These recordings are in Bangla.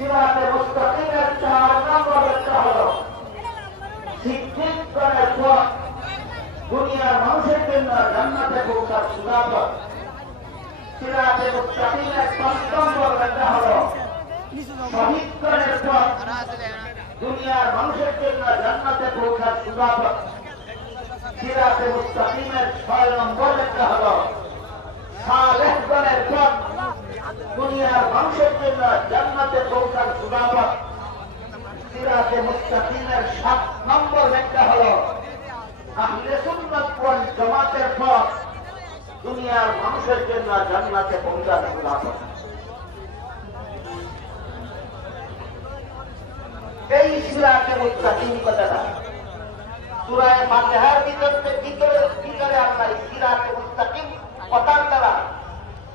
সিরাতে মুস্তাকিমের 4 নম্বর একটা হলো সিদ্দিকগণের পথ, দুনিয়ার মানুষের জন্য জান্নাতে পৌঁছার সুরাপথ। সিরাতে মুস্তাকিমের 5 নম্বর একটা হলো শহীদগণের পথ, দুনিয়ার মানুষের জন্য জান্নাতে পৌঁছার সুরাপথ। সিরাতে মুস্তাকিমের 6 নম্বর একটা হলো সালেহগণের পথ, দুনিয়ার মানুষের জন্য জান্নাতে পৌঁছার সুরাপথ। সিরাতে মুস্তাকিমের 7 নম্বর ব্যাখ্যা হলো আহলে সুন্নাত ওয়াল জামাতের পথ, দুনিয়ার মানুষের জন্য জান্নাতে পৌঁছার সুরাপথ। এই সিরাতে মুস্তাকিম কথাটা সূরা ফাতিহার ভিতরে আল্লাহ সিরাতে মুস্তাকিম কথার দ্বারা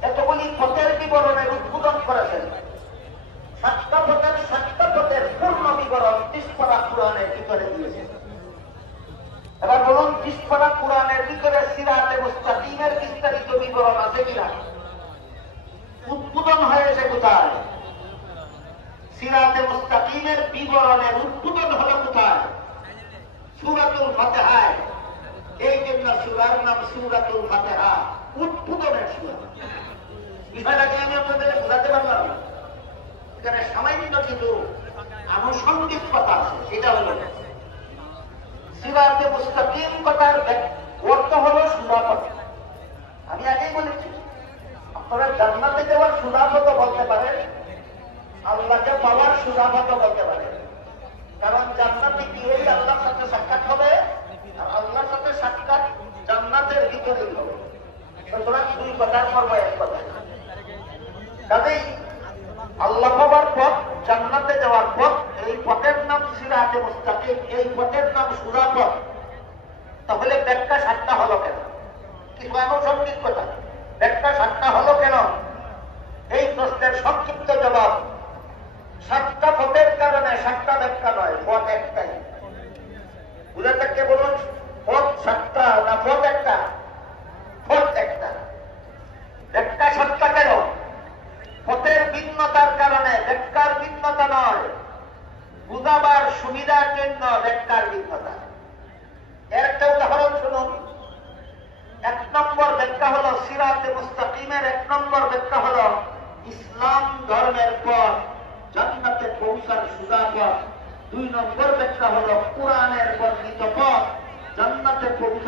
এতগুলি পথের বিবরণের উদ্বোধন করেছেন। 7টা পথের পূর্ণ বিবরণ 30 পারা কোরআনের ভিতরে দিয়েছেন। এবার বলুন 30 পারা কোরআনের ভিতরে সিরাতে মুস্তাকিমের বিস্তারিত বিবরণ আছে কিনা? উদ্বোধন হয়েছে কোথায়? সিরাতে মুস্তাকিমের বিবরণের উদ্বোধন হলো কোথায়? সূরাতুল ফাতিহায়। এই জন্য সূরার নাম সূরাতুল ফাতিহা, উদ্বোধনের সূরা। বিষয়টাকে আমি আপনাদের বোঝাতে পারলাম না, এখানে সামান্য কিছু আনুষঙ্গিক কথা আছে। সেটা হলো সিরাতে মুস্তাকিম কথার অর্থ হলো সুরাপথ। আমি আগেই বলেছি আপনারা জান্নাতে যাওয়ার সুরাপথ বলতে পারেন, আল্লাহকে পাওয়ার সুরাপথ বলতে পারেন। কারণ জান্নাতে গিয়েই আল্লাহর সাথে সাক্ষাৎ হবে, আর আল্লাহর সাথে সাক্ষাৎ জান্নাতের ভিতরেই হবে। সুতরাং 2 কথার পর্ব 1 কথা। কাজেই আল্লাহ পাওয়ার পথ, জান্নাতে যাওয়ার পথ, এই পথের নাম সিরাতে মুস্তাকিম, এই পথের নাম সুরাপথ। তাহলে ব্যাখ্যা 7টা হলো কেন? কিছু আনুষঙ্গিক কথা। ব্যাখ্যা 7টা হলো কেন? এই প্রশ্নের সংক্ষিপ্ত জবাব 7টা পথের কারণে 7টা ব্যাখ্যা নয়, পথ একটাই। বুঝে থাকতে বলুন পথ 7টা না পথ একটা? পথ একটা। ব্যাখ্যা 7টা কেন? পথের ভিন্নতার কারণে, ব্যাখ্যার ভিন্নতা নয়, বুঝাবার সুবিধার জন্য ব্যাখ্যার ভিন্নতা। এর একটা উদাহরণ শুনুন। 1 নম্বর ব্যাখ্যা হলো সিরাতে মুস্তাকিমের 1 নম্বর ব্যাখ্যা হলো ইসলাম ধর্মের পথ, জান্নাতে পৌঁছার সুরাপথ। 2 নম্বর ব্যাখ্যা হলো কোরআনের বর্ণিত পথ, জান্নাতে পৌঁছার